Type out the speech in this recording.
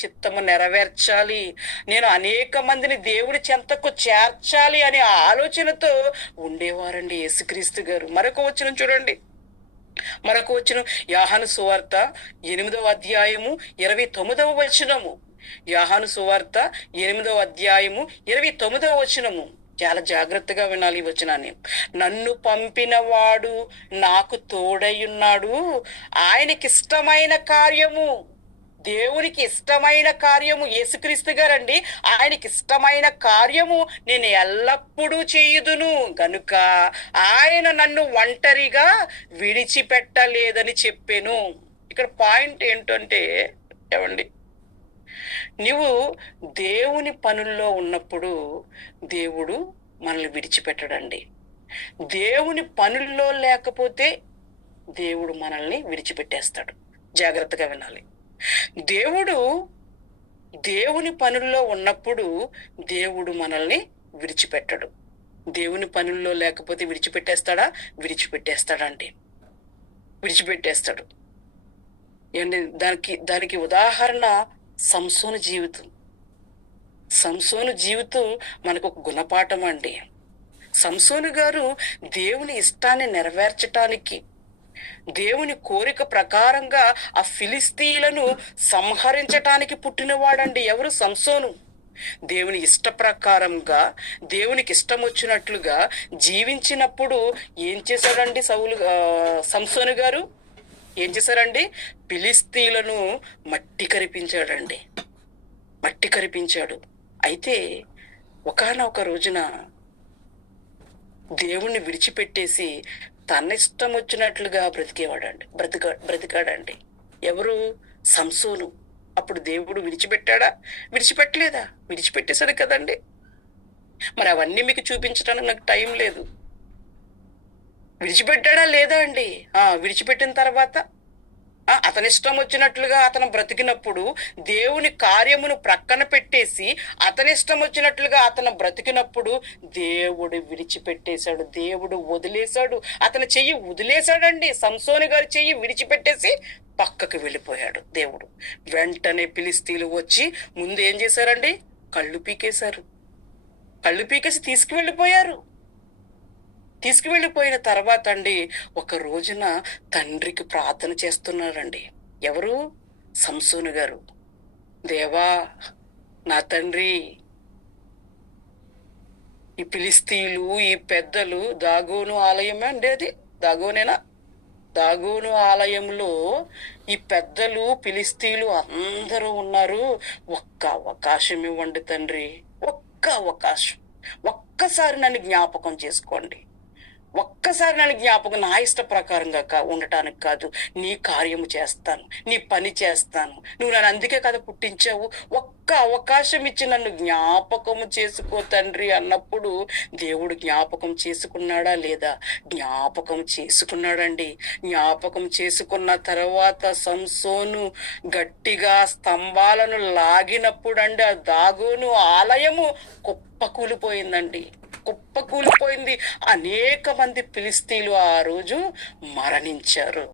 చిత్తము నెరవేర్చాలి, నేను అనేక మందిని దేవుడి చెంతకు చేర్చాలి అనే ఆలోచనతో ఉండేవారండి యేసుక్రీస్తు గారు. మరొక వచనం చూడండి, మరొక వచనం యోహాను సువార్త 8వ అధ్యాయము 29వ వచనము. యోహాను సువార్త 8వ అధ్యాయము 29వ వచనము. చాలా జాగ్రత్తగా వినాలి ఈ వచనాన్ని. నన్ను పంపిన వాడు నాకు తోడయ్యున్నాడు, ఆయనకిష్టమైన కార్యము, దేవునికి ఇష్టమైన కార్యము యేసుక్రీస్తు గారండి, ఆయనకి ఇష్టమైన కార్యము నేను ఎల్లప్పుడూ చేయుదును గనుక ఆయన నన్ను ఒంటరిగా విడిచిపెట్టలేదని చెప్పాను. ఇక్కడ పాయింట్ ఏంటంటే, ఏమండి, నువ్వు దేవుని పనుల్లో ఉన్నప్పుడు దేవుడు మనల్ని విడిచిపెట్టడండి. దేవుని పనుల్లో లేకపోతే దేవుడు మనల్ని విడిచిపెట్టేస్తాడు. జాగ్రత్తగా వినాలి. దేవుని పనుల్లో ఉన్నప్పుడు దేవుడు మనల్ని విడిచిపెట్టడు. దేవుని పనుల్లో లేకపోతే విడిచిపెట్టేస్తాడా? విడిచిపెట్టేస్తాడండి, విడిచిపెట్టేస్తాడు. ఏంటి దానికి ఉదాహరణ సంసోను జీవితం. సంసోను జీవితం మనకు ఒక గుణపాఠం అండి. సంసోను గారు దేవుని ఇష్టాన్ని నెరవేర్చటానికి, దేవుని కోరిక ప్రకారంగా ఆ ఫిలిస్తీయులను సంహరించటానికి పుట్టినవాడండి. ఎవరు? సంసోను. దేవుని ఇష్ట ప్రకారంగా, దేవునికి ఇష్టం వచ్చినట్లుగా జీవించినప్పుడు ఏం చేశాడండి సంసోను గారు? ఏం చేశారండి? ఫిలిస్తీయులను మట్టి కరిపించాడండి, మట్టి కరిపించాడు. అయితే ఒకానొక రోజున దేవుణ్ణి విడిచిపెట్టేసి తన ఇష్టం వచ్చినట్లుగా బ్రతికాడండి. ఎవరు? సంసోను. అప్పుడు దేవుడు విడిచిపెట్టాడా? విడిచిపెట్టలేదా? విడిచిపెట్టేశాడు కదండి. మరి అవన్నీ మీకు చూపించడానికి నాకు టైం లేదు. విడిచిపెట్టాడా లేదా అండి? విడిచిపెట్టిన తర్వాత అతని ఇష్టం వచ్చినట్లుగా అతను బ్రతికినప్పుడు, దేవుని కార్యమును ప్రక్కన పెట్టేసి అతని ఇష్టం వచ్చినట్లుగా అతను బ్రతికినప్పుడు దేవుడు విడిచిపెట్టేశాడు, దేవుడు వదిలేశాడు. అతని చెయ్యి వదిలేశాడండి. సంసోను గారి చెయ్యి విడిచిపెట్టేసి పక్కకు వెళ్ళిపోయాడు దేవుడు. వెంటనే ఫిలిస్తీయులు వచ్చి ముందు ఏం చేశారండి? కళ్ళు పీకేశారు. కళ్ళు పీకేసి తీసుకువెళ్ళిపోయిన తర్వాత అండి, ఒక రోజున తండ్రికి ప్రార్థన చేస్తున్నారండి. ఎవరు? సంసోను గారు. దేవా, నా తండ్రి, ఈ ఫిలిస్తీయులు, ఈ పెద్దలు, దాగోను ఆలయమే అండి, అది దాగోనేనా? దాగోను ఆలయంలో ఈ పెద్దలు, ఫిలిస్తీయులు అందరూ ఉన్నారు. ఒక్క అవకాశం ఇవ్వండి తండ్రి, ఒక్క అవకాశం. ఒక్కసారి నన్ను జ్ఞాపకం చేసుకోండి. ఒక్కసారి నన్ను జ్ఞాపకం, నా ఇష్ట ప్రకారంగా ఉండటానికి కాదు, నీ కార్యము చేస్తాను, నీ పని చేస్తాను. నువ్వు నన్ను అందుకే కదా పుట్టించావు. ఒక్క అవకాశం ఇచ్చి నన్ను జ్ఞాపకం చేసుకో తండ్రి అన్నప్పుడు దేవుడు జ్ఞాపకం చేసుకున్నాడా లేదా? జ్ఞాపకం చేసుకున్నాడండి. జ్ఞాపకం చేసుకున్న తర్వాత సంసోను గట్టిగా స్తంభాలను లాగినప్పుడు అండి, ఆ దాగోను ఆలయము కుప్పకూలిపోయిందండి, కుప్పకూలిపోయింది. అనేక మంది ఫిలిస్తీయులు ఆ రోజు మరణించారు.